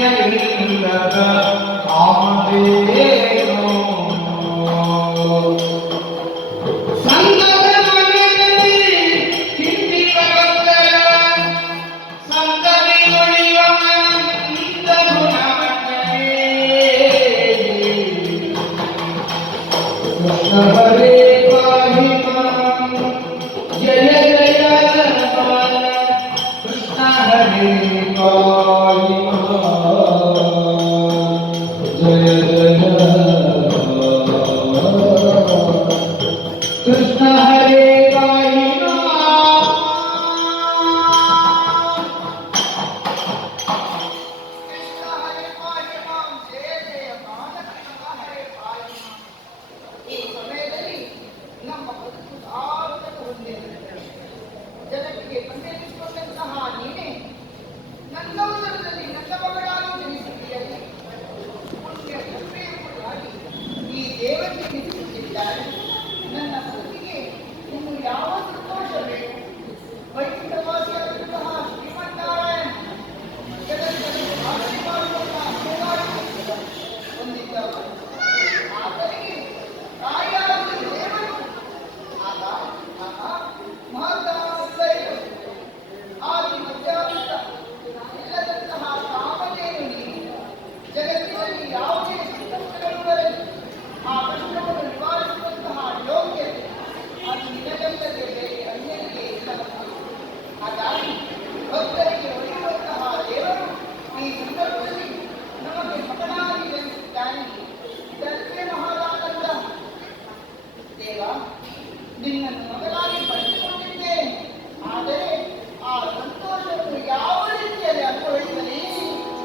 நித்திய ஆமதே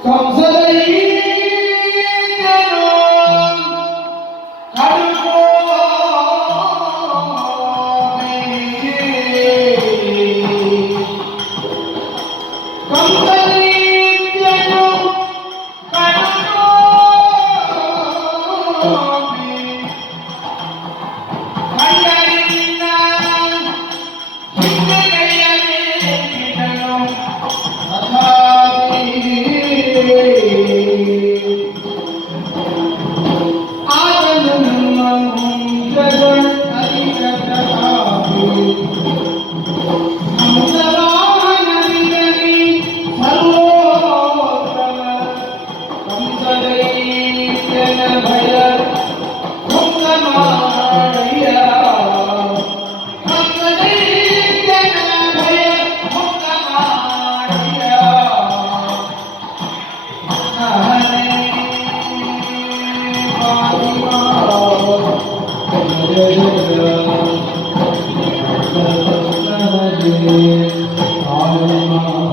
causando a Hare Rama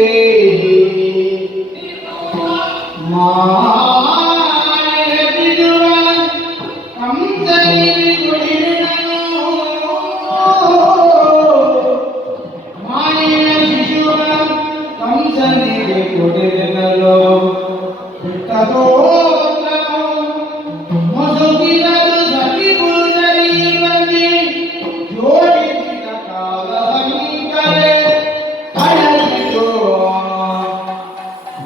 ¡Gracias!